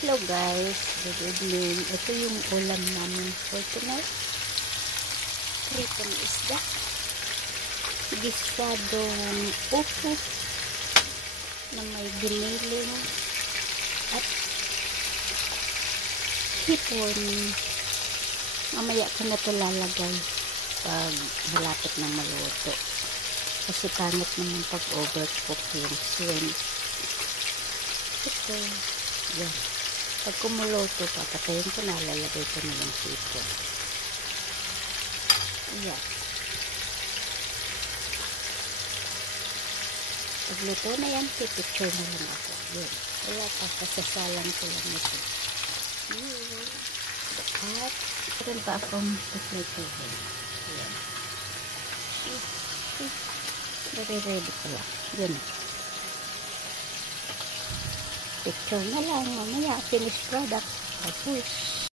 Hello guys, good evening. Ito yung ulam namin for tonight. Pritong isda, gisadong upo na may giniling at hipon. Mamaya ko na ito lalagay pag malapit na maluto, kasi pangit naman pag overcook yung shrimp. Ito yan. Pag kumuloto, papatayin ko na, lalagay ko na yung hipon. Ayan. Pag luto na yan, pipicture na lang ako. Yan. Kaya papasasalang ko lang ito. Yan. At meron pa akong pipicture. Yan. Nare-ready ko lang. Yan. Picture na lang, mamaya finished product. Tapos